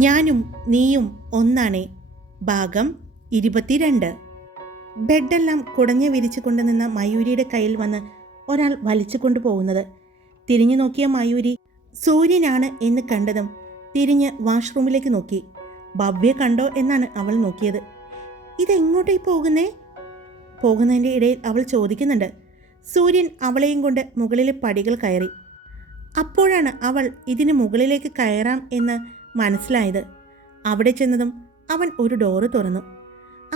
ഞാനും നീയും ഒന്നാണേ. ഭാഗം 22. ബെഡെല്ലാം കുടഞ്ഞു വിരിച്ചു കൊണ്ടുനിന്ന മയൂരിയുടെ കയ്യിൽ വന്ന് ഒരാൾ വലിച്ചു കൊണ്ടുപോകുന്നത് തിരിഞ്ഞു നോക്കിയ മയൂരി സൂര്യനാണ് എന്ന് കണ്ടതും തിരിഞ്ഞ് വാഷ്റൂമിലേക്ക് നോക്കി. ഭവ്യ കണ്ടോ എന്നാണ് അവൾ നോക്കിയത്. ഇതെങ്ങോട്ടേ പോകുന്നതിൻ്റെ ഇടയിൽ അവൾ ചോദിക്കുന്നുണ്ട്. സൂര്യൻ അവളെയും കൊണ്ട് മുകളിലെ പടികൾ കയറി. അപ്പോഴാണ് അവൾ ഇതിന് മുകളിലേക്ക് കയറാം എന്ന് മനസ്സിലായത്. അവിടെ ചെന്നതും അവൻ ഒരു ഡോറ് തുറന്നു.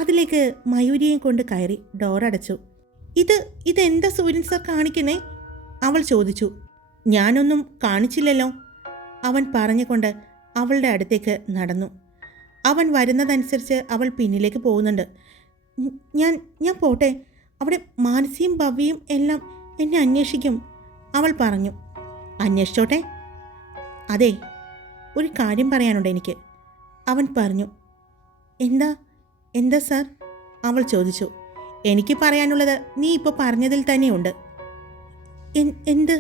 അതിലേക്ക് മയൂരിയെയും കൊണ്ട് കയറി ഡോറടച്ചു. ഇതെന്താ സൂര്യൻ സാർ കാണിക്കുന്നേ? അവൾ ചോദിച്ചു. ഞാനൊന്നും കാണിച്ചില്ലല്ലോ, അവൻ പറഞ്ഞുകൊണ്ട് അവളുടെ അടുത്തേക്ക് നടന്നു. അവൻ വരുന്നതനുസരിച്ച് അവൾ പിന്നിലേക്ക് പോകുന്നുണ്ട്. ഞാൻ പോട്ടെ, അവിടെ മാനസിയും ഭവ്യയും എല്ലാം എന്നെ അന്വേഷിക്കും, അവൾ പറഞ്ഞു. അന്വേഷിച്ചോട്ടെ. അതെ, ഒരു കാര്യം പറയാനുണ്ട് എനിക്ക്, അവൻ പറഞ്ഞു. എന്താ സാർ? അവൾ ചോദിച്ചു. എനിക്ക് പറയാനുള്ളത് നീ ഇപ്പോൾ പറഞ്ഞതിൽ തന്നെയുണ്ട്. എന്ത്?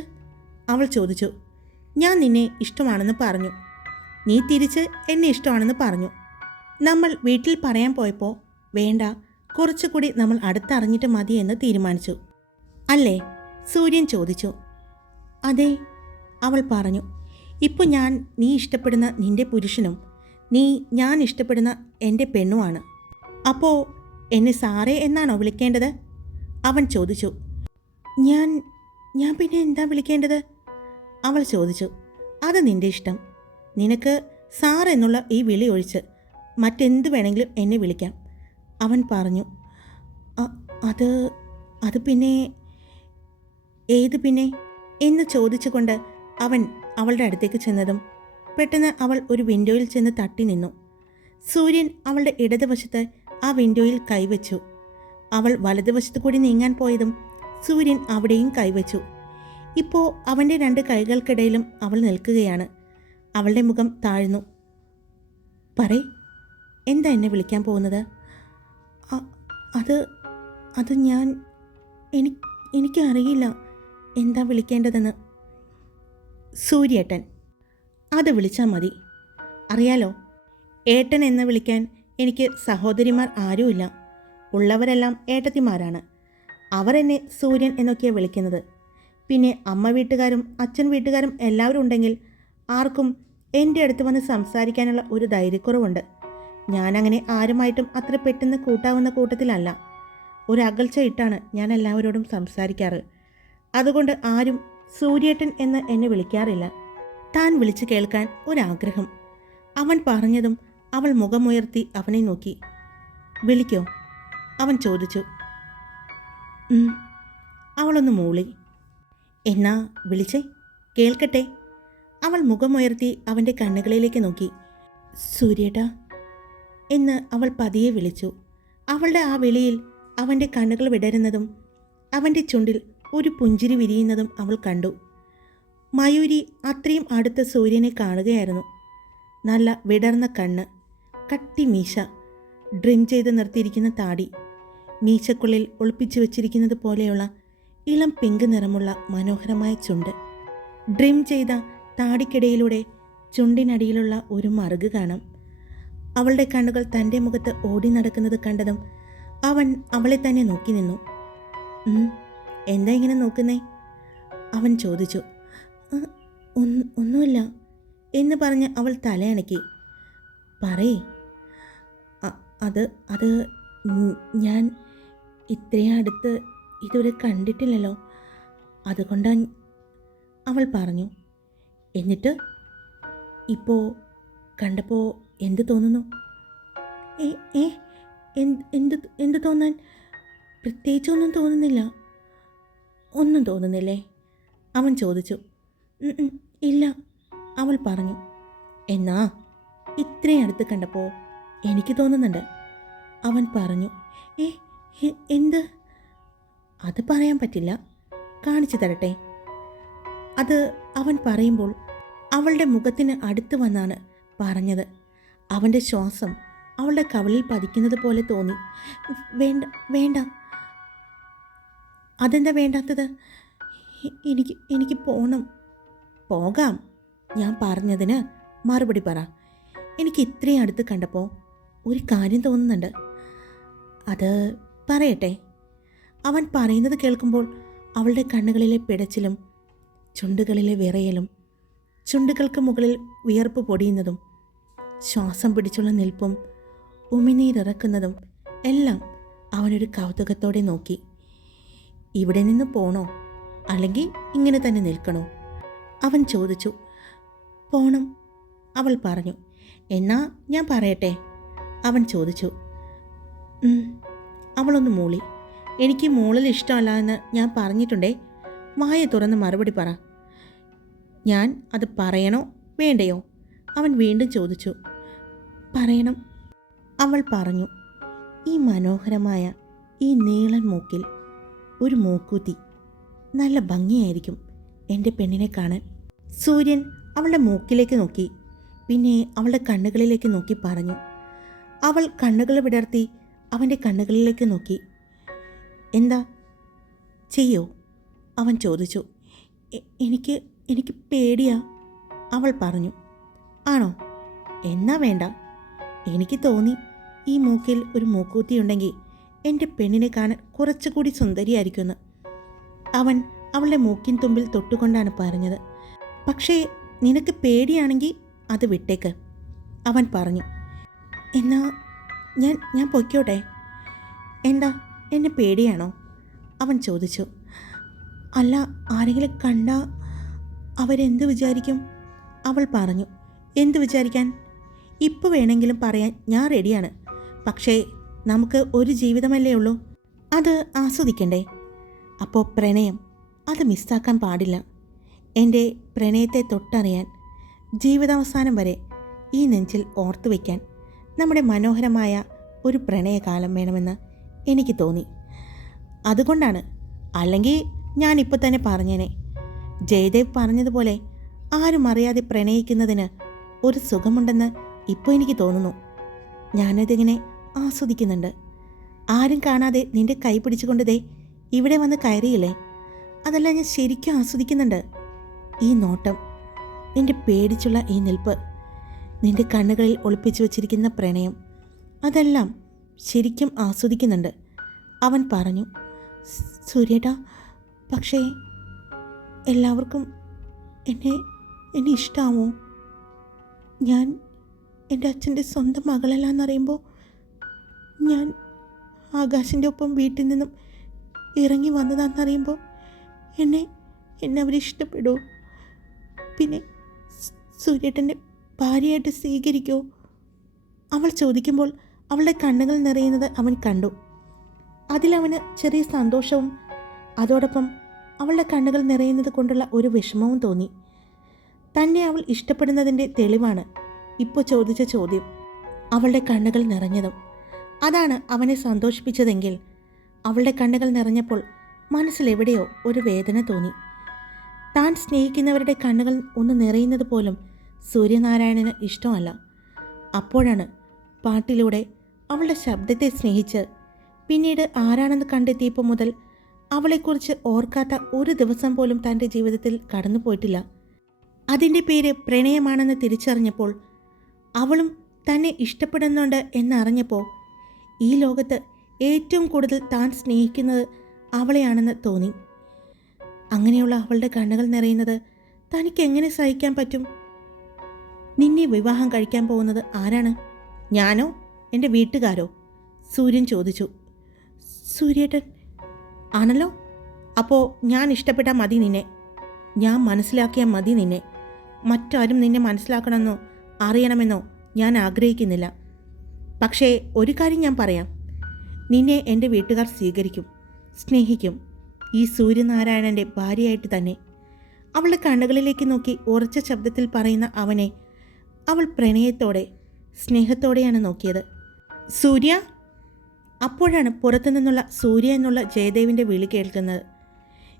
അവൾ ചോദിച്ചു. ഞാൻ നിന്നെ ഇഷ്ടമാണെന്ന് പറഞ്ഞു, നീ തിരിച്ച് എന്നെ ഇഷ്ടമാണെന്ന് പറഞ്ഞു. നമ്മൾ വീട്ടിൽ പറയാൻ പോയപ്പോൾ വേണ്ട, കുറച്ചുകൂടി നമ്മൾ അടുത്തറിഞ്ഞിട്ട് മതി എന്ന് തീരുമാനിച്ചു അല്ലേ? സൂര്യൻ ചോദിച്ചു. അതെ, അവൾ പറഞ്ഞു. ഇപ്പോൾ ഞാൻ നീ ഇഷ്ടപ്പെടുന്ന നിന്റെ പുരുഷനും ഞാൻ ഇഷ്ടപ്പെടുന്ന എൻ്റെ പെണ്ണുമാണ്. അപ്പോൾ എന്നെ സാറേ എന്നാണോ വിളിക്കേണ്ടത്? അവൻ ചോദിച്ചു. ഞാൻ പിന്നെ എന്താ വിളിക്കേണ്ടത്? അവൾ ചോദിച്ചു. അത് നിന്റെ ഇഷ്ടം. നിനക്ക് സാർ എന്നുള്ള ഈ വിളി ഒഴിച്ച് മറ്റെന്ത് വേണമെങ്കിലും എന്നെ വിളിക്കാം, അവൻ പറഞ്ഞു. അത് പിന്നെ ഏത് പിന്നെ എന്ന് ചോദിച്ചുകൊണ്ട് അവൻ അവളുടെ അടുത്തേക്ക് ചെന്നതും പെട്ടെന്ന് അവൾ ഒരു വിൻഡോയിൽ ചെന്ന് തട്ടി നിന്നു. സൂര്യൻ അവളുടെ ഇടതുവശത്ത് ആ വിൻഡോയിൽ കൈവച്ചു. അവൾ വലതുവശത്ത് കൂടി നീങ്ങാൻ പോയതും സൂര്യൻ അവിടെയും കൈവച്ചു. ഇപ്പോൾ അവൻ്റെ രണ്ട് കൈകൾക്കിടയിലും അവൾ നിൽക്കുകയാണ്. അവളുടെ മുഖം താഴ്ന്നു. പറയ്, എന്താ എന്നെ വിളിക്കാൻ പോകുന്നത്? അത് എനിക്കറിയില്ല എന്താ വിളിക്കേണ്ടതെന്ന്. സൂര്യേട്ടൻ, അത് വിളിച്ചാൽ മതി. അറിയാലോ, ഏട്ടൻ എന്ന് വിളിക്കാൻ എനിക്ക് സഹോദരിമാർ ആരുമില്ല. ഉള്ളവരെല്ലാം ഏട്ടത്തിമാരാണ്. അവർ എന്നെ സൂര്യൻ എന്നൊക്കെയാണ് വിളിക്കുന്നത്. പിന്നെ അമ്മ വീട്ടുകാരും അച്ഛൻ വീട്ടുകാരും എല്ലാവരും ഉണ്ടെങ്കിൽ ആർക്കും എൻ്റെ അടുത്ത് വന്ന് സംസാരിക്കാനുള്ള ഒരു ധൈര്യക്കുറവുണ്ട്. ഞാനങ്ങനെ ആരുമായിട്ടും അത്ര പെട്ടെന്ന് കൂട്ടാവുന്ന കൂട്ടത്തിലല്ല. ഒരു അകൽച്ച ഇട്ടാണ് ഞാൻ എല്ലാവരോടും സംസാരിക്കാറ്. അതുകൊണ്ട് ആരും സൂര്യേട്ടൻ എന്ന് എന്നെ വിളിക്കാറില്ല. താൻ വിളിച്ചു കേൾക്കാൻ ഒരാഗ്രഹം. അവൻ പറഞ്ഞതും അവൾ മുഖമുയർത്തി അവനെ നോക്കി. വിളിക്കോ? അവൻ ചോദിച്ചു. അവളൊന്ന് മൂളി. എന്നാ വിളിച്ചേ, കേൾക്കട്ടെ. അവൾ മുഖമുയർത്തി അവൻ്റെ കണ്ണുകളിലേക്ക് നോക്കി. സൂര്യേട്ടാ എന്ന് അവൾ പതിയെ വിളിച്ചു. അവളുടെ ആ വിളിയിൽ അവൻ്റെ കണ്ണുകൾ വിടരുന്നതും അവൻ്റെ ചുണ്ടിൽ ഒരു പുഞ്ചിരി വിരിയുന്നതും അവൾ കണ്ടു. മയൂരി അത്രയും അടുത്ത സൂര്യനെ കാണുകയായിരുന്നു. നല്ല വിടർന്ന കണ്ണ്, കട്ടി മീശ, ഡ്രിം ചെയ്ത് നിർത്തിയിരിക്കുന്ന താടി, മീശക്കുള്ളിൽ ഒളിപ്പിച്ചു വച്ചിരിക്കുന്നത് പോലെയുള്ള ഇളം പിങ്ക് നിറമുള്ള മനോഹരമായ ചുണ്ട്. ഡ്രിം ചെയ്ത താടിക്കിടയിലൂടെ ചുണ്ടിനടിയിലുള്ള ഒരു മറുക് കാണാം. അവളുടെ കണ്ണുകൾ തൻ്റെ മുഖത്ത് ഓടി നടക്കുന്നത് കണ്ടതും അവൻ അവളെ തന്നെ നോക്കി നിന്നു. എന്താ ഇങ്ങനെ നോക്കുന്നേ? അവൻ ചോദിച്ചു. ഒന്നുമില്ല എന്ന് പറഞ്ഞ് അവൾ തലയണക്കി. പറയേ. അത് ഞാൻ ഇത്രയും അടുത്ത് ഇതുവരെ കണ്ടിട്ടില്ലല്ലോ, അതുകൊണ്ടാണ്, അവൾ പറഞ്ഞു. എന്നിട്ട് ഇപ്പോൾ കണ്ടപ്പോൾ എന്ത് തോന്നുന്നു? എന്ത് തോന്നാൻ? പ്രത്യേകിച്ചൊന്നും തോന്നുന്നില്ല. ഒന്നും തോന്നുന്നില്ലേ? അവൻ ചോദിച്ചു. ഇല്ല, അവൾ പറഞ്ഞു. എന്നാ ഇത്രയും അടുത്ത് കണ്ടപ്പോൾ എനിക്ക് തോന്നുന്നുണ്ട്, അവൻ പറഞ്ഞു. എന്ത്? അത് പറയാൻ പറ്റില്ല, കാണിച്ചു തരട്ടെ. അത് അവൻ പറയുമ്പോൾ അവളുടെ മുഖത്തിന് അടുത്ത് വന്നാണ് പറഞ്ഞത്. അവൻ്റെ ശ്വാസം അവളുടെ കവിളിൽ പതിക്കുന്നത് പോലെ തോന്നി. വേണ്ട. അതെന്താ വേണ്ടാത്തത്? എനിക്ക് പോകണം. പോകാം, ഞാൻ പറഞ്ഞതിന് മറുപടി പറ. എനിക്ക് ഇത്രയും അടുത്ത് കണ്ടപ്പോൾ ഒരു കാര്യം തോന്നുന്നുണ്ട്. അത് പറയട്ടെ? അവൻ പറയുന്നത് കേൾക്കുമ്പോൾ അവളുടെ കണ്ണുകളിലെ പിടച്ചിലും ചുണ്ടുകളിലെ വിറയലും ചുണ്ടുകൾക്ക് മുകളിൽ വിയർപ്പ് പൊടിയുന്നതും ശ്വാസം പിടിച്ചുള്ള നിൽപ്പും ഉമിനീരിറക്കുന്നതും എല്ലാം അവനൊരു കൗതുകത്തോടെ നോക്കി. ഇവിടെ നിന്ന് പോണോ അല്ലെങ്കിൽ ഇങ്ങനെ തന്നെ നിൽക്കണോ? അവൻ ചോദിച്ചു. പോണം, അവൾ പറഞ്ഞു. എന്നാ ഞാൻ പറയട്ടെ? അവൻ ചോദിച്ചു. അവളൊന്ന് മൂളി. എനിക്ക് മൂളൽ ഇഷ്ടമല്ല എന്ന് ഞാൻ പറഞ്ഞിട്ടുണ്ടേ. വായ തുറന്ന് മറുപടി പറ. ഞാൻ അത് പറയണോ വേണ്ടയോ? അവൻ വീണ്ടും ചോദിച്ചു. പറയണം, അവൾ പറഞ്ഞു. ഈ മനോഹരമായ ഈ നീളൻ മൂക്കിൽ ഒരു മൂക്കുത്തി. നല്ല ഭംഗിയായിരിക്കും എൻ്റെ പെണ്ണിനെ കാണാൻ. സൂര്യൻ അവളുടെ മൂക്കിലേക്ക് നോക്കി, പിന്നെ അവളുടെ കണ്ണുകളിലേക്ക് നോക്കി പറഞ്ഞു. അവൾ കണ്ണുകൾ വിടർത്തി അവൻ്റെ കണ്ണുകളിലേക്ക് നോക്കി. എന്താ ചെയ്യോ? അവൻ ചോദിച്ചു. എനിക്ക് പേടിയാ, അവൾ പറഞ്ഞു. ആണോ? എന്നാ വേണ്ട. എനിക്ക് തോന്നി ഈ മൂക്കിൽ ഒരു മൂക്കൂത്തിയുണ്ടെങ്കിൽ എൻ്റെ പെണ്ണിനെ കാണാൻ കുറച്ചുകൂടി സുന്ദരിയായിരിക്കുമെന്ന്. അവൻ അവളുടെ മൂക്കിൻ തുമ്പിൽ തൊട്ടുകൊണ്ടാണ് പറഞ്ഞത്. പക്ഷേ നിനക്ക് പേടിയാണെങ്കിൽ അത് വിട്ടേക്ക്, അവൻ പറഞ്ഞു. എന്നാ ഞാൻ പൊയ്ക്കോട്ടെ? എന്താ, എന്നെ പേടിയാണോ? അവൻ ചോദിച്ചു. അല്ല, ആരെങ്കിലും കണ്ടാൽ അവരെന്ത് വിചാരിക്കും? അവൾ പറഞ്ഞു. എന്ത് വിചാരിക്കാൻ? ഇപ്പോൾ വേണമെങ്കിലും പറയാൻ ഞാൻ റെഡിയാണ്. പക്ഷേ നമുക്ക് ഒരു ജീവിതമല്ലേ ഉള്ളൂ, അത് ആസ്വദിക്കണ്ടേ? അപ്പോൾ പ്രണയം അത് മിസ്സാക്കാൻ പാടില്ല. എൻ്റെ പ്രണയത്തെ തൊട്ടറിയാൻ, ജീവിതാവസാനം വരെ ഈ നെഞ്ചിൽ ഓർത്തു വയ്ക്കാൻ നമ്മുടെ മനോഹരമായ ഒരു പ്രണയകാലം വേണമെന്ന് എനിക്ക് തോന്നി. അതുകൊണ്ടാണ്. അല്ലെങ്കിൽ ഞാനിപ്പോൾ തന്നെ പറഞ്ഞേനെ. ജയദേവ് പറഞ്ഞതുപോലെ ആരും അറിയാതെ പ്രണയിക്കുന്നതിന് ഒരു സുഖമുണ്ടെന്ന് ഇപ്പോൾ എനിക്ക് തോന്നുന്നു. ഞാനതിങ്ങനെ ആസ്വദിക്കുന്നുണ്ട്. ആരും കാണാതെ നിൻ്റെ കൈ പിടിച്ചുകൊണ്ട് ദേ ഇവിടെ വന്ന് കയറിയില്ലേ? അതെല്ലാം ഞാൻ ശരിക്കും ആസ്വദിക്കുന്നുണ്ട്. ഈ നോട്ടം, നിൻ്റെ പേടിച്ചുള്ള ഈ നിൽപ്പ്, നിൻ്റെ കണ്ണുകളിൽ ഒളിപ്പിച്ചു വച്ചിരിക്കുന്ന പ്രണയം, അതെല്ലാം ശരിക്കും ആസ്വദിക്കുന്നുണ്ട്, അവൻ പറഞ്ഞു. സൂര്യേട്ടാ, പക്ഷേ എല്ലാവർക്കും എന്നെ ഇഷ്ടമാവോ? ഞാൻ എൻ്റെ അച്ഛൻ്റെ സ്വന്തം മകളല്ലാന്നറിയുമ്പോൾ, ഞാൻ ആകാശിൻ്റെ ഒപ്പം വീട്ടിൽ നിന്നും ഇറങ്ങി വന്നതാണെന്നറിയുമ്പോൾ എന്നെ അവരിഷ്ടപ്പെടുമോ? പിന്നെ സൂര്യേട്ടൻ്റെ ഭാര്യയായിട്ട് സ്വീകരിക്കുമോ? അവൾ ചോദിക്കുമ്പോൾ അവളുടെ കണ്ണുകൾ നിറയുന്നത് അവൻ കണ്ടു. അതിലവന് ചെറിയ സന്തോഷവും അതോടൊപ്പം അവളുടെ കണ്ണുകൾ നിറയുന്നത് കൊണ്ടുള്ള ഒരു വിഷമവും തോന്നി. തന്നെ അവൾ ഇഷ്ടപ്പെടുന്നതിൻ്റെ തെളിവാണ് ഇപ്പോൾ ചോദിച്ച ചോദ്യം. അവളുടെ കണ്ണുകൾ നിറഞ്ഞതും അതാണ് അവനെ സന്തോഷിപ്പിച്ചതെങ്കിൽ, അവളുടെ കണ്ണുകൾ നിറഞ്ഞപ്പോൾ മനസ്സിലെവിടെയോ ഒരു വേദന തോന്നി. താൻ സ്നേഹിക്കുന്നവരുടെ കണ്ണുകൾ ഒന്ന് നിറയുന്നത് പോലും സൂര്യനാരായണന് ഇഷ്ടമല്ല. അപ്പോഴാണ് പാട്ടിലൂടെ അവളുടെ ശബ്ദത്തെ സ്നേഹിച്ച് പിന്നീട് ആരാണെന്ന് കണ്ടെത്തിയപ്പോൾ മുതൽ അവളെക്കുറിച്ച് ഓർക്കാത്ത ഒരു ദിവസം പോലും തൻ്റെ ജീവിതത്തിൽ കടന്നു പോയിട്ടില്ല. അതിൻ്റെ പേര് പ്രണയമാണെന്ന് തിരിച്ചറിഞ്ഞപ്പോൾ, അവളും തന്നെ ഇഷ്ടപ്പെടുന്നുണ്ട് എന്നറിഞ്ഞപ്പോൾ, ഈ ലോകത്ത് ഏറ്റവും കൂടുതൽ താൻ സ്നേഹിക്കുന്നത് അവളെയാണെന്ന് തോന്നി. അങ്ങനെയുള്ള അവളുടെ കണ്ണുകൾ നിറയുന്നത് തനിക്ക് എങ്ങനെ സഹിക്കാൻ പറ്റും? നിന്നെ വിവാഹം കഴിക്കാൻ പോകുന്നത് ആരാണ്? ഞാനോ എൻ്റെ വീട്ടുകാരോ? സൂര്യൻ ചോദിച്ചു. സൂര്യേട്ടൻ ആണല്ലോ. അപ്പോൾ ഞാൻ ഇഷ്ടപ്പെട്ടാൽ മതി നിന്നെ, ഞാൻ മനസ്സിലാക്കിയാൽ മതി നിന്നെ. മറ്റാരും നിന്നെ മനസ്സിലാക്കണമെന്നോ അറിയണമെന്നോ ഞാൻ ആഗ്രഹിക്കുന്നില്ല. പക്ഷേ ഒരു കാര്യം ഞാൻ പറയാം, നിന്നെ എൻ്റെ വീട്ടുകാർ സ്വീകരിക്കും, സ്നേഹിക്കും, ഈ സൂര്യനാരായണൻ്റെ ഭാര്യയായിട്ട് തന്നെ. അവളുടെ കണ്ണുകളിലേക്ക് നോക്കി ഉറച്ച ശബ്ദത്തിൽ പറയുന്ന അവനെ അവൾ പ്രണയത്തോടെ സ്നേഹത്തോടെയാണ് നോക്കിയത്. സൂര്യ! അപ്പോഴാണ് പുറത്തു നിന്നുള്ള സൂര്യ എന്നുള്ള ജയദേവിൻ്റെ വിളി കേൾക്കുന്നത്.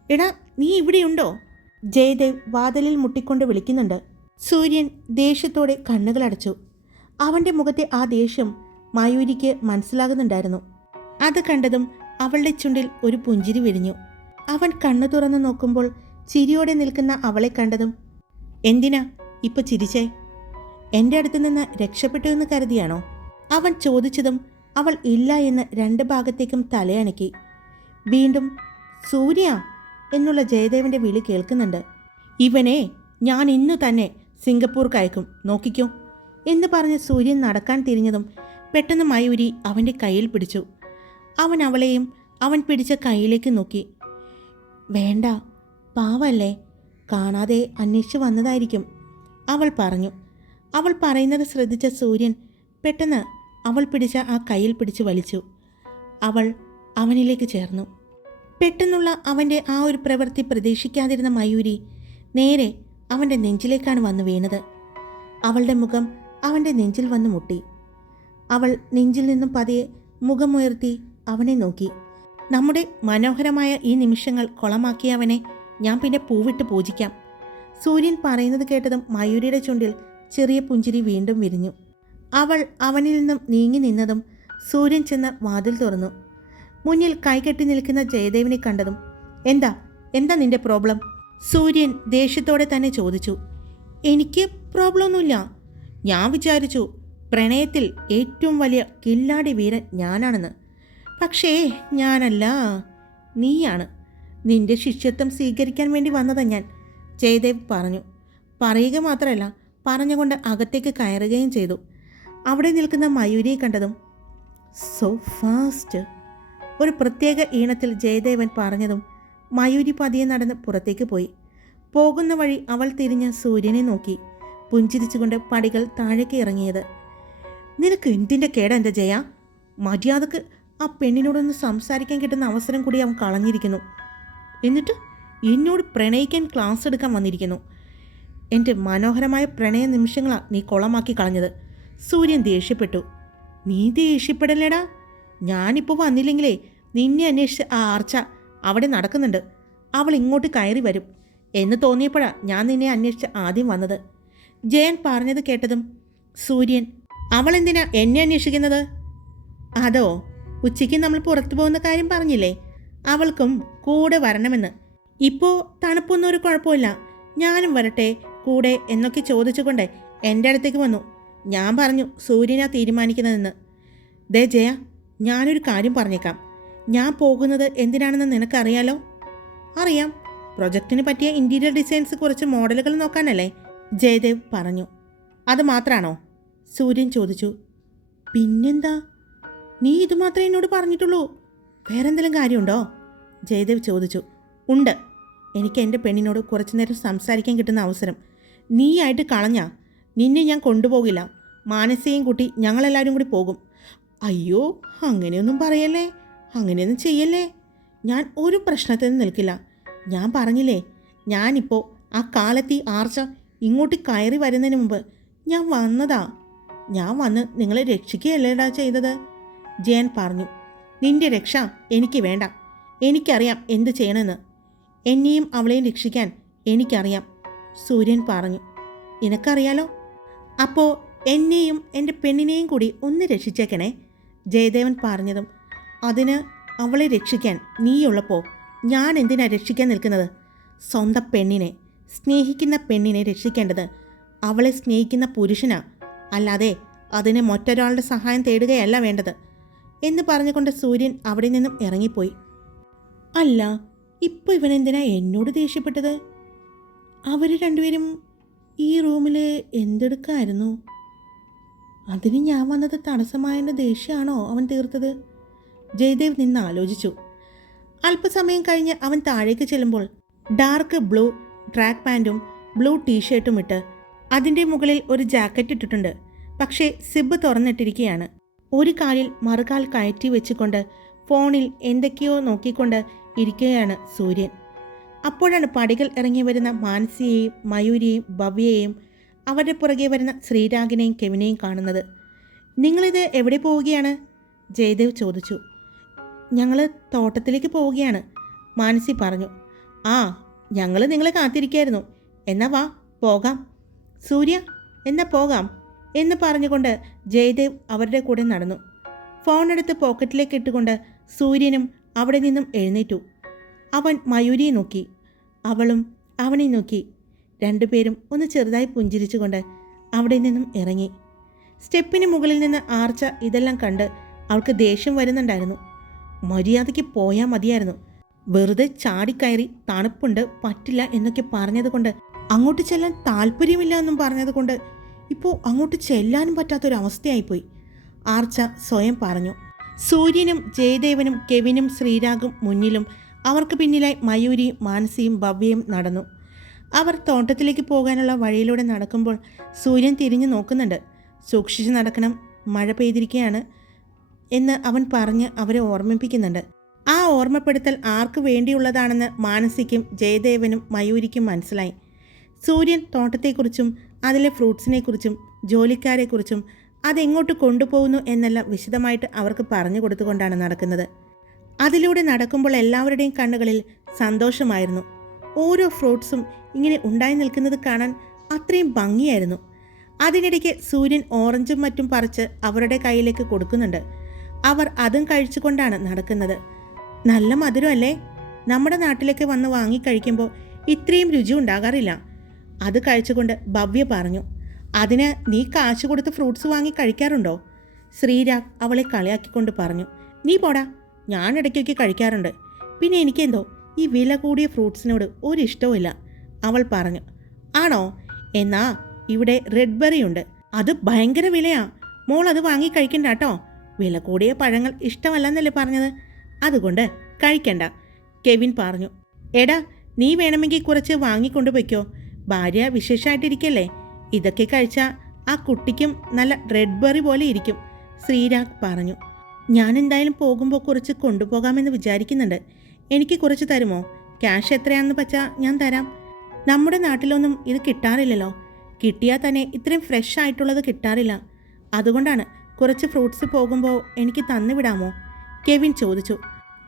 എടാ, നീ ഇവിടെയുണ്ടോ? ജയദേവ് വാതിലിൽ മുട്ടിക്കൊണ്ട് വിളിക്കുന്നുണ്ട്. സൂര്യൻ ദേഷ്യത്തോടെ കണ്ണുകളടച്ചു. അവൻ്റെ മുഖത്തെ ആ ദേഷ്യം മയൂരിക്ക് മനസ്സിലാകുന്നുണ്ടായിരുന്നു. അത് കണ്ടതും അവളുടെ ചുണ്ടിൽ ഒരു പുഞ്ചിരി വിരിഞ്ഞു. അവൻ കണ്ണു തുറന്നു നോക്കുമ്പോൾ ചിരിയോടെ നിൽക്കുന്ന അവളെ കണ്ടതും, എന്തിനാ ഇപ്പൊ ചിരിച്ചേ? എൻ്റെ അടുത്ത് നിന്ന് രക്ഷപ്പെട്ടു എന്ന് കരുതിയാണോ? അവൻ ചോദിച്ചതും അവൾ ഇല്ല എന്ന് രണ്ട് ഭാഗത്തേക്കും തലയണക്കി. വീണ്ടും സൂര്യ എന്നുള്ള ജയദേവൻ്റെ വിളി കേൾക്കുന്നുണ്ട്. ഇവനെ ഞാൻ ഇന്ന് തന്നെ സിംഗപ്പൂർക്ക് അയക്കും, നോക്കിക്കോ എന്ന് പറഞ്ഞ് സൂര്യൻ നടക്കാൻ തിരിഞ്ഞതും പെട്ടെന്ന് മയൂരി അവൻ്റെ കയ്യിൽ പിടിച്ചു. അവൻ അവളെയും അവൻ പിടിച്ച കയ്യിലേക്ക് നോക്കി. വേണ്ട, പാവല്ലേ, കാണാതെ അന്വേഷിച്ച് വന്നതായിരിക്കും, അവൾ പറഞ്ഞു. അവൾ പറയുന്നത് ശ്രദ്ധിച്ച സൂര്യൻ പെട്ടെന്ന് അവൾ പിടിച്ച ആ കയ്യിൽ പിടിച്ച് വലിച്ചു. അവൾ അവനിലേക്ക് ചേർന്നു. പെട്ടെന്നുള്ള അവൻ്റെ ആ ഒരു പ്രവൃത്തി പ്രതീക്ഷിക്കാതിരുന്ന മയൂരി നേരെ അവൻ്റെ നെഞ്ചിലേക്കാണ് വന്നു വീണത്. അവളുടെ മുഖം അവൻ്റെ നെഞ്ചിൽ വന്ന് മുട്ടി. അവൾ നെഞ്ചിൽ നിന്നും പതിയെ മുഖമുയർത്തി അവനെ നോക്കി. നമ്മുടെ മനോഹരമായ ഈ നിമിഷങ്ങൾ കൊളമാക്കിയവനെ ഞാൻ പിന്നെ പൂവിട്ട് പൂജിക്കാം. സൂര്യൻ പറയുന്നത് കേട്ടതും മയൂരിയുടെ ചുണ്ടിൽ ചെറിയ പുഞ്ചിരി വീണ്ടും വിരിഞ്ഞു. അവൾ അവനിൽ നിന്നും നീങ്ങി നിന്നതും സൂര്യൻ ചെന്ന് വാതിൽ തുറന്നു. മുന്നിൽ കൈകെട്ടി നിൽക്കുന്ന ജയദേവിനെ കണ്ടതും എന്താ എന്താ നിന്റെ പ്രോബ്ലം? സൂര്യൻ ദേഷ്യത്തോടെ തന്നെ ചോദിച്ചു. എനിക്ക് പ്രോബ്ലമൊന്നുമില്ല. ഞാൻ വിചാരിച്ചു പ്രണയത്തിൽ ഏറ്റവും വലിയ കില്ലാടി വീരൻ ഞാനാണെന്ന്. പക്ഷേ ഞാനല്ല, നീയാണ്. നിന്റെ ശിഷ്യത്വം സ്വീകരിക്കാൻ വേണ്ടി വന്നതാ ഞാൻ, ജയദേവ് പറഞ്ഞു. പറയുക മാത്രമല്ല, പറഞ്ഞുകൊണ്ട് അകത്തേക്ക് കയറുകയും ചെയ്തു. അവിടെ നിൽക്കുന്ന മയൂരിയെ കണ്ടതും സോ ഫാസ്റ്റ്, ഒരു പ്രത്യേക ഈണത്തിൽ ജയദേവൻ പറഞ്ഞതും മയൂരി പതിയെ നടന്ന് പുറത്തേക്ക് പോയി. പോകുന്ന വഴി അവൾ തിരിഞ്ഞ് സൂര്യനെ നോക്കി പുഞ്ചിരിച്ചുകൊണ്ട് പടികൾ താഴേക്ക് ഇറങ്ങിയത്. നിനക്ക് എന്തിൻ്റെ കേടാ എൻ്റെ ജയ? മര്യാദക്ക് ആ പെണ്ണിനോടൊന്ന് സംസാരിക്കാൻ കിട്ടുന്ന അവസരം കൂടി അവൻ കളഞ്ഞിരിക്കുന്നു. എന്നിട്ട് എന്നോട് പ്രണയിക്കാൻ ക്ലാസ് എടുക്കാൻ വന്നിരിക്കുന്നു. എൻ്റെ മനോഹരമായ പ്രണയ നിമിഷങ്ങളാണ് നീ കുളമാക്കി കളഞ്ഞത്. സൂര്യൻ ദേഷ്യപ്പെട്ടു. നീ ദേഷ്യപ്പെടല്ലേടാ, ഞാനിപ്പോൾ വന്നില്ലെങ്കിലേ നിന്നെ അന്വേഷിച്ച് ആ ആർച്ച അവിടെ നടക്കുന്നുണ്ട്. അവൾ ഇങ്ങോട്ട് കയറി വരും എന്ന് തോന്നിയപ്പോഴാണ് ഞാൻ നിന്നെ അന്വേഷിച്ച് ആദ്യം വന്നത്. ജയൻ പറഞ്ഞത് കേട്ടതും സൂര്യൻ, അവൾ എന്തിനാ എന്നെ അന്വേഷിക്കുന്നത്? അതോ, ഉച്ചയ്ക്ക് നമ്മൾ പുറത്തു പോകുന്ന കാര്യം പറഞ്ഞില്ലേ, അവൾക്കും കൂടെ വരണമെന്ന്. ഇപ്പോൾ തണുപ്പൊന്നും ഒരു കുഴപ്പമില്ല, ഞാനും വരട്ടെ കൂടെ എന്നൊക്കെ ചോദിച്ചുകൊണ്ട് എൻ്റെ അടുത്തേക്ക് വന്നു. ഞാൻ പറഞ്ഞു സൂര്യനാ തീരുമാനിക്കുന്നതെന്ന്. ദേ ജയ, ഞാനൊരു കാര്യം പറഞ്ഞേക്കാം. ഞാൻ പോകുന്നത് എന്തിനാണെന്ന് നിനക്കറിയാലോ? അറിയാം, പ്രൊജക്റ്റിന് പറ്റിയ ഇൻറ്റീരിയർ ഡിസൈൻസ് കുറച്ച് മോഡലുകൾ നോക്കാനല്ലേ, ജയദേവ് പറഞ്ഞു. അത് മാത്രമാണോ? സൂര്യൻ ചോദിച്ചു. പിന്നെന്താ, നീ ഇത് മാത്രമേ എന്നോട് പറഞ്ഞിട്ടുള്ളൂ, വേറെന്തെങ്കിലും കാര്യമുണ്ടോ? ജയദേവ് ചോദിച്ചു. ഉണ്ട്, എനിക്ക് എൻ്റെ പെണ്ണിനോട് കുറച്ചു നേരം സംസാരിക്കാൻ കിട്ടുന്ന അവസരം നീയായിട്ട് കളഞ്ഞാ നിന്നെ ഞാൻ കൊണ്ടുപോകില്ല. മാനസയും കൂട്ടി ഞങ്ങളെല്ലാവരും കൂടി പോകും. അയ്യോ, അങ്ങനെയൊന്നും പറയല്ലേ, അങ്ങനെയൊന്നും ചെയ്യല്ലേ. ഞാൻ ഒരു പ്രശ്നത്തിനും നിൽക്കില്ല. ഞാൻ പറഞ്ഞില്ലേ, ഞാനിപ്പോൾ ആ കാലത്തി ആർച്ച ഇങ്ങോട്ട് കയറി വരുന്നതിന് മുമ്പ് ഞാൻ വന്നതാ. ഞാൻ വന്ന് നിങ്ങളെ രക്ഷിക്കുകയല്ലേടാ ചെയ്തത്, ജയൻ പറഞ്ഞു. നിന്റെ രക്ഷ എനിക്ക് വേണ്ട, എനിക്കറിയാം എന്ത് ചെയ്യണമെന്ന്. എന്നെയും അവളെയും രക്ഷിക്കാൻ എനിക്കറിയാം, സൂര്യൻ പറഞ്ഞു. നിനക്കറിയാലോ? അപ്പോൾ എന്നെയും എൻ്റെ പെണ്ണിനെയും കൂടി ഒന്ന് രക്ഷിച്ചേക്കണേ, ജയദേവൻ പറഞ്ഞതും അതിന് അവളെ രക്ഷിക്കാൻ നീയുള്ളപ്പോൾ ഞാൻ എന്തിനാ രക്ഷിക്കാൻ നിൽക്കുന്നത്? സ്വന്തം പെണ്ണിനെ, സ്നേഹിക്കുന്ന പെണ്ണിനെ രക്ഷിക്കേണ്ടത് അവളെ സ്നേഹിക്കുന്ന പുരുഷനാ, അല്ലാതെ അതിന് മറ്റൊരാളുടെ സഹായം തേടുകയല്ല വേണ്ടത് എന്ന് പറഞ്ഞുകൊണ്ട് സൂര്യൻ അവിടെ നിന്നും ഇറങ്ങിപ്പോയി. അല്ല, ഇപ്പോൾ ഇവനെന്തിനാ എന്നോട് ദേഷ്യപ്പെട്ടത്? അവർ രണ്ടുപേരും ഈ റൂമിൽ എന്തെടുക്കായിരുന്നു? അതിന് ഞാൻ വന്നത് തടസ്സമായതിൻ്റെ ദേഷ്യമാണോ അവൻ തീർത്തത്? ജയദേവ് നിന്ന് ആലോചിച്ചു. അല്പസമയം കഴിഞ്ഞ് അവൻ താഴേക്ക് ചെല്ലുമ്പോൾ ഡാർക്ക് ബ്ലൂ ട്രാക്ക് പാൻറ്റും ബ്ലൂ ടീഷർട്ടും ഇട്ട് അതിൻ്റെ മുകളിൽ ഒരു ജാക്കറ്റ് ഇട്ടിട്ടുണ്ട്. പക്ഷേ സിബ് തുറന്നിട്ടിരിക്കുകയാണ്. ഒരു കാലിൽ മറുകാൽ കയറ്റി വെച്ചുകൊണ്ട് ഫോണിൽ എന്തൊക്കെയോ നോക്കിക്കൊണ്ട് ഇരിക്കുകയാണ് സൂര്യൻ. അപ്പോഴാണ് പടികൾ ഇറങ്ങി വരുന്ന മാനസിയെയും മയൂരിയെയും ഭവ്യയെയും അവരുടെ പുറകെ വരുന്ന ശ്രീരാഗിനെയും കെവിനെയും കാണുന്നത്. നിങ്ങളിത് എവിടെ പോവുകയാണ്? ജയദേവ് ചോദിച്ചു. ഞങ്ങൾ തോട്ടത്തിലേക്ക് പോവുകയാണ്, മാനസി പറഞ്ഞു. ആ, ഞങ്ങൾ നിങ്ങളെ കാത്തിരിക്കായിരുന്നു. എന്നാ വാ പോകാം. സൂര്യ, എന്നാ പോകാം എന്ന് പറഞ്ഞുകൊണ്ട് ജയദേവ് അവരുടെ കൂടെ നടന്നു. ഫോണെടുത്ത് പോക്കറ്റിലേക്ക് ഇട്ടുകൊണ്ട് സൂര്യനും അവിടെ നിന്നും എഴുന്നേറ്റു. അവൻ മയൂരിയെ നോക്കി, അവളും അവനെ നോക്കി. രണ്ടുപേരും ഒന്ന് ചെറുതായി പുഞ്ചിരിച്ചുകൊണ്ട് അവിടെ നിന്നും ഇറങ്ങി. സ്റ്റെപ്പിന് മുകളിൽ നിന്ന് ആർച്ച ഇതെല്ലാം കണ്ട് അവൾക്ക് ദേഷ്യം വരുന്നുണ്ടായിരുന്നു. മര്യാദയ്ക്ക് പോയാൽ മതിയായിരുന്നു. വെറുതെ ചാടിക്കയറി തണുപ്പുണ്ട് പറ്റില്ല എന്നൊക്കെ പറഞ്ഞതുകൊണ്ട്, അങ്ങോട്ട് ചെല്ലാൻ താല്പര്യമില്ല എന്നും പറഞ്ഞതുകൊണ്ട് ഇപ്പോൾ അങ്ങോട്ട് ചെല്ലാനും പറ്റാത്തൊരവസ്ഥയായിപ്പോയി, ആർച്ച സ്വയം പറഞ്ഞു. സൂര്യനും ജയദേവനും കെവിനും ശ്രീരാഗും മുന്നിലും അവർക്ക് പിന്നിലായി മയൂരിയും മാനസിയും ഭവ്യയും നടന്നു. അവർ തോട്ടത്തിലേക്ക് പോകാനുള്ള വഴിയിലൂടെ നടക്കുമ്പോൾ സൂര്യൻ തിരിഞ്ഞു നോക്കുന്നുണ്ട്. സൂക്ഷിച്ച് നടക്കണം, മഴ പെയ്തിരിക്കുകയാണ് എന്ന് അവൻ പറഞ്ഞ് അവരെ ഓർമ്മിപ്പിക്കുന്നുണ്ട്. ആ ഓർമ്മപ്പെടുത്തൽ ആർക്ക് വേണ്ടിയുള്ളതാണെന്ന് മാനസിക്കും ജയദേവനും മയൂരിക്കും മനസ്സിലായി. സൂര്യൻ തോട്ടത്തെക്കുറിച്ചും അതിലെ ഫ്രൂട്ട്സിനെക്കുറിച്ചും ജോലിക്കാരെക്കുറിച്ചും അതെങ്ങോട്ട് കൊണ്ടുപോകുന്നു എന്നെല്ലാം വിശദമായിട്ട് അവർക്ക് പറഞ്ഞു കൊടുത്തുകൊണ്ടാണ് നടക്കുന്നത്. അതിലൂടെ നടക്കുമ്പോൾ എല്ലാവരുടെയും കണ്ണുകളിൽ സന്തോഷമായിരുന്നു. ഓരോ ഫ്രൂട്ട്സും ഇങ്ങനെ ഉണ്ടായി നിൽക്കുന്നത് കാണാൻ അത്രയും ഭംഗിയായിരുന്നു. അതിനിടയ്ക്ക് സൂര്യൻ ഓറഞ്ചും മറ്റും പറിച്ച് അവരുടെ കയ്യിലേക്ക് കൊടുക്കുന്നുണ്ട്. അവർ അതും കഴിച്ചുകൊണ്ടാണ് നടക്കുന്നത്. നല്ല മധുരമല്ലേ? നമ്മുടെ നാട്ടിലേക്ക് വന്ന് വാങ്ങിക്കഴിക്കുമ്പോൾ ഇത്രയും രുചി ഉണ്ടാകാറില്ല. അത് കഴിച്ചുകൊണ്ട് ഭവ്യ പറഞ്ഞു. അതിന് നീ കാശ് കൊടുത്ത് ഫ്രൂട്ട്സ് വാങ്ങി കഴിക്കാറുണ്ടോ? ശ്രീരാഗ് അവളെ കളിയാക്കിക്കൊണ്ട് പറഞ്ഞു. നീ പോടാ, ഞാൻ ഇടയ്ക്കൊക്കെ കഴിക്കാറുണ്ട്. പിന്നെ എനിക്കെന്തോ ഈ വില കൂടിയ ഫ്രൂട്ട്സിനോട് ഒരിഷ്ടവുമില്ല, അവൾ പറഞ്ഞു. ആണോ? എന്നാ ഇവിടെ റെഡ് ബെറി ഉണ്ട്, അത് ഭയങ്കര വിലയാ. മോൾ അത് വാങ്ങി കഴിക്കണ്ട കേട്ടോ. വില കൂടിയ പഴങ്ങൾ ഇഷ്ടമല്ലെന്നല്ലേ പറഞ്ഞത്, അതുകൊണ്ട് കഴിക്കണ്ട, കെവിൻ പറഞ്ഞു. എടാ, നീ വേണമെങ്കിൽ കുറച്ച് വാങ്ങിക്കൊണ്ട് വയ്ക്കോ. ഭാര്യ വിശേഷമായിട്ടിരിക്കല്ലേ, ഇതൊക്കെ കഴിച്ചാൽ ആ കുട്ടിക്കും നല്ല റെഡ് ബെറി പോലെ ഇരിക്കും, ശ്രീരാഗ് പറഞ്ഞു. ഞാൻ എന്തായാലും പോകുമ്പോൾ കുറച്ച് കൊണ്ടുപോകാമെന്ന് വിചാരിക്കുന്നുണ്ട്. എനിക്ക് കുറച്ച് തരുമോ? ക്യാഷ് എത്രയാണെന്ന് വച്ചാൽ ഞാൻ തരാം. നമ്മുടെ നാട്ടിലൊന്നും ഇത് കിട്ടാറില്ലല്ലോ. കിട്ടിയാൽ തന്നെ ഇത്രയും ഫ്രഷ് ആയിട്ടുള്ളത് കിട്ടാറില്ല. അതുകൊണ്ടാണ് കുറച്ച് ഫ്രൂട്ട്സ് പോകുമ്പോൾ എനിക്ക് തന്നു വിടാമോ? കെവിൻ ചോദിച്ചു.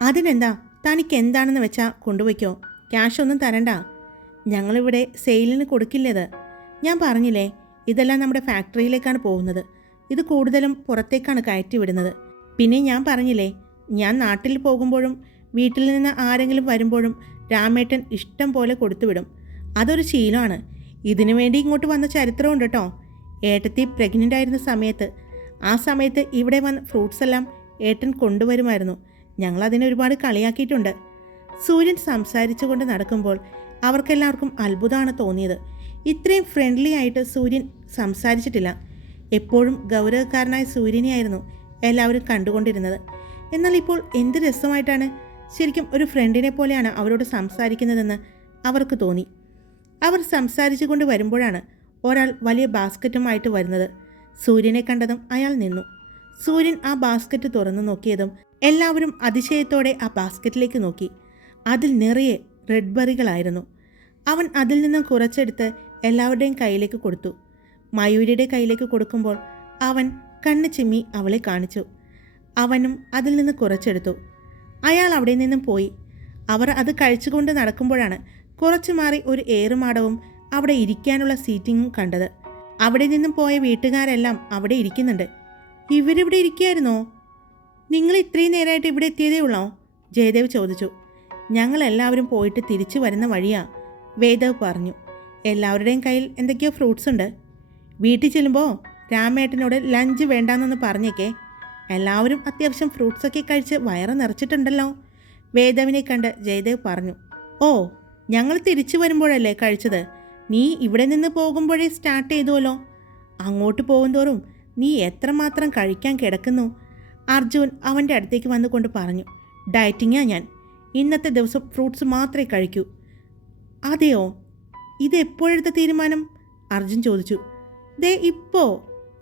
അതിനെന്താ, തനിക്ക് എന്താണെന്ന് വെച്ചാൽ കൊണ്ടുവയ്ക്കോ, ക്യാഷ് ഒന്നും തരണ്ട. ഞങ്ങളിവിടെ സെയിലിന് കൊടുക്കില്ലത്. ഞാൻ പറഞ്ഞില്ലേ, ഇതെല്ലാം നമ്മുടെ ഫാക്ടറിയിലേക്കാണ് പോകുന്നത്. ഇത് കൂടുതലും പുറത്തേക്കാണ് കയറ്റി വിടുന്നത്. പിന്നെ ഞാൻ പറഞ്ഞില്ലേ, ഞാൻ നാട്ടിൽ പോകുമ്പോഴും വീട്ടിൽ നിന്ന് ആരെങ്കിലും വരുമ്പോഴും രാമേട്ടൻ ഇഷ്ടം പോലെ കൊടുത്തുവിടും. അതൊരു ശീലമാണ്. ഇതിനു വേണ്ടി ഇങ്ങോട്ട് വന്ന ചരിത്രമുണ്ട് കേട്ടോ. ഏട്ടത്തി പ്രഗ്നൻ്റ് ആയിരുന്ന സമയത്ത്, ആ സമയത്ത് ഇവിടെ വന്ന് ഫ്രൂട്ട്സ് എല്ലാം ഏട്ടൻ കൊണ്ടുവരുമായിരുന്നു. ഞങ്ങളതിനെ ഒരുപാട് കളിയാക്കിയിട്ടുണ്ട്. സൂര്യൻ സംസാരിച്ചുകൊണ്ട് നടക്കുമ്പോൾ അവർക്കെല്ലാവർക്കും അത്ഭുതമാണ് തോന്നിയത്. ഇത്രയും ഫ്രണ്ട്ലി ആയിട്ട് സൂര്യൻ സംസാരിച്ചിട്ടില്ല. എപ്പോഴും ഗൗരവക്കാരനായ സൂര്യനെയായിരുന്നു എല്ലാവരും കണ്ടുകൊണ്ടിരുന്നത്. എന്നാൽ ഇപ്പോൾ എന്ത് രസമായിട്ടാണ്, ശരിക്കും ഒരു ഫ്രണ്ടിനെ പോലെയാണ് അവരോട് സംസാരിക്കുന്നതെന്ന് അവർക്ക് തോന്നി. അവർ സംസാരിച്ചു കൊണ്ട് വരുമ്പോഴാണ് ഒരാൾ വലിയ ബാസ്ക്കറ്റുമായിട്ട് വരുന്നത്. സൂര്യനെ കണ്ടതും അയാൾ നിന്നു. സൂര്യൻ ആ ബാസ്ക്കറ്റ് തുറന്നു നോക്കിയതും എല്ലാവരും അതിശയത്തോടെ ആ ബാസ്ക്കറ്റിലേക്ക് നോക്കി. അതിൽ നിറയെ റെഡ് ബെറികളായിരുന്നു. അവൻ അതിൽ നിന്നും കുറച്ചെടുത്ത് എല്ലാവരുടെയും കയ്യിലേക്ക് കൊടുത്തു. മയൂരിയുടെ കയ്യിലേക്ക് കൊടുക്കുമ്പോൾ അവൻ കണ്ണ് ചിമ്മി അവളെ കാണിച്ചു. അവനും അതിൽ നിന്ന് കുറച്ചെടുത്തു. അയാൾ അവിടെ നിന്നും പോയി. അവർ അത് കഴിച്ചുകൊണ്ട് നടക്കുമ്പോഴാണ് കുറച്ചു മാറി ഒരു ഏറുമാടവും അവിടെ ഇരിക്കാനുള്ള സീറ്റിങ്ങും കണ്ടത്. അവിടെ നിന്നും പോയ വീട്ടുകാരെല്ലാം അവിടെ ഇരിക്കുന്നുണ്ട്. ഇവരിവിടെ ഇരിക്കുകയായിരുന്നോ? നിങ്ങൾ ഇത്രയും നേരമായിട്ട് ഇവിടെ എത്തിയതേ ഉള്ളോ? ജയദേവ് ചോദിച്ചു. ഞങ്ങളെല്ലാവരും പോയിട്ട് തിരിച്ചു വരുന്ന വഴിയാ, വേദവ് പറഞ്ഞു. എല്ലാവരുടെയും കയ്യിൽ എന്തൊക്കെയോ ഫ്രൂട്ട്സ് ഉണ്ട്. വീട്ടിൽ ചെല്ലുമ്പോൾ രാമേട്ടനോട് ലഞ്ച് വേണ്ടാന്നൊന്ന് പറഞ്ഞേക്കേ. എല്ലാവരും അത്യാവശ്യം ഫ്രൂട്ട്സൊക്കെ കഴിച്ച് വയറ് നിറച്ചിട്ടുണ്ടല്ലോ, വേദവിനെ കണ്ട് ജയദേവ് പറഞ്ഞു. ഓ, ഞങ്ങൾ തിരിച്ചു വരുമ്പോഴല്ലേ കഴിച്ചത്. നീ ഇവിടെ നിന്ന് പോകുമ്പോഴേ സ്റ്റാർട്ട് ചെയ്തുവല്ലോ. അങ്ങോട്ട് പോകുന്തോറും നീ എത്രമാത്രം കഴിക്കാൻ കിടക്കുന്നു, അർജുൻ അവൻ്റെ അടുത്തേക്ക് വന്നുകൊണ്ട് പറഞ്ഞു. ഡയറ്റിങ്ങാ ഞാൻ, ഇന്നത്തെ ദിവസം ഫ്രൂട്ട്സ് മാത്രമേ കഴിക്കൂ. അതെയോ, ഇത് എപ്പോഴെടുത്ത തീരുമാനം? അർജുൻ ചോദിച്ചു. ദേ ഇപ്പോൾ,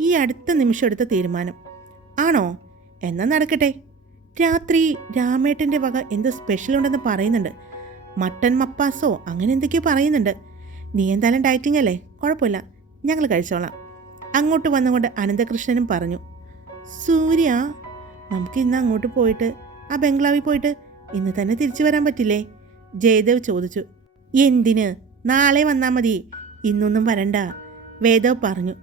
ഈ അടുത്ത നിമിഷം എടുത്ത തീരുമാനം. ആണോ? എന്നാൽ നടക്കട്ടെ. രാത്രി രാമേട്ടൻ്റെ വക എന്തോ സ്പെഷ്യലുണ്ടെന്ന് പറയുന്നുണ്ട്. മട്ടൻ മപ്പാസോ അങ്ങനെ എന്തൊക്കെയോ പറയുന്നുണ്ട്. നീ എന്തായാലും ഡയറ്റിംഗ് അല്ലേ, കുഴപ്പമില്ല, ഞങ്ങൾ കഴിച്ചോളാം. അങ്ങോട്ട് വന്നുകൊണ്ട് അനന്തകൃഷ്ണനും പറഞ്ഞു. സൂര്യ, നമുക്ക് ഇന്ന് അങ്ങോട്ട് പോയിട്ട് ആ ബംഗ്ലാവിൽ പോയിട്ട് ഇന്ന് തന്നെ തിരിച്ചു വരാൻ പറ്റില്ലേ? ജയദേവ് ചോദിച്ചു. എന്തിന്? നാളെ വന്നാൽ മതി, ഇന്നൊന്നും വരണ്ട, വേദവ് പറഞ്ഞു.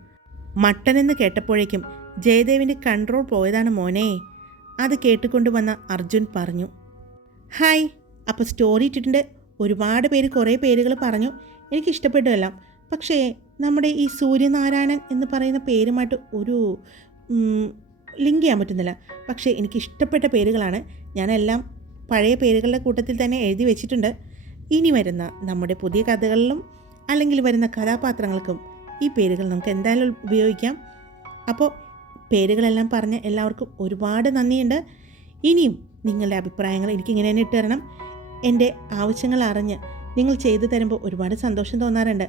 മട്ടൻ എന്ന് കേട്ടപ്പോഴേക്കും ജയദേവിൻ്റെ കൺട്രോൾ പോയതാണ് മോനെ. അത് കേട്ടുകൊണ്ട് വന്ന അർജുൻ പറഞ്ഞു. ഹായ്, അപ്പോൾ സ്റ്റോറി ഇട്ടിട്ടുണ്ട്. ഒരുപാട് പേര് കുറേ പേരുകൾ പറഞ്ഞു, എനിക്കിഷ്ടപ്പെട്ടു എല്ലാം. പക്ഷേ നമ്മുടെ ഈ സൂര്യനാരായണൻ എന്ന് പറയുന്ന പേരുമായിട്ട് ഒരു ലിങ്ക് ചെയ്യാൻ പറ്റുന്നില്ല. പക്ഷേ എനിക്ക് ഇഷ്ടപ്പെട്ട പേരുകളാണ്. ഞാനെല്ലാം പഴയ പേരുകളുടെ കൂട്ടത്തിൽ തന്നെ എഴുതി വെച്ചിട്ടുണ്ട്. ഇനി വരുന്ന നമ്മുടെ പുതിയ കഥകളിലും അല്ലെങ്കിൽ വരുന്ന കഥാപാത്രങ്ങൾക്കും ഈ പേരുകൾ നമുക്ക് എന്തായാലും ഉപയോഗിക്കാം. അപ്പോൾ പേരുകളെല്ലാം പറഞ്ഞ് എല്ലാവർക്കും ഒരുപാട് നന്ദിയുണ്ട്. ഇനിയും നിങ്ങളുടെ അഭിപ്രായങ്ങൾ എനിക്കിങ്ങനെ തന്നെ ഇട്ട് തരണം. എൻ്റെ ആവശ്യങ്ങൾ അറിഞ്ഞ് നിങ്ങൾ ചെയ്തു തരുമ്പോൾ ഒരുപാട് സന്തോഷം തോന്നാറുണ്ട്.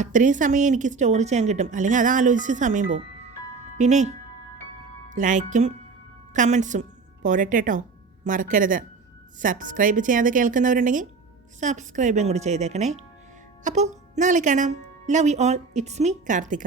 അത്രയും സമയം എനിക്ക് സ്റ്റോറി ചെയ്യാൻ കിട്ടും, അല്ലെങ്കിൽ അത് ആലോചിച്ച് സമയം പോകും. പിന്നെ ലൈക്കും കമൻസും പോരട്ടെ കേട്ടോ, മറക്കരുത്. സബ്സ്ക്രൈബ് ചെയ്യാതെ കേൾക്കുന്നവരുണ്ടെങ്കിൽ സബ്സ്ക്രൈബും കൂടി ചെയ്തേക്കണേ. അപ്പോൾ നാളെ കാണാം. Love you all. It's me Karthika.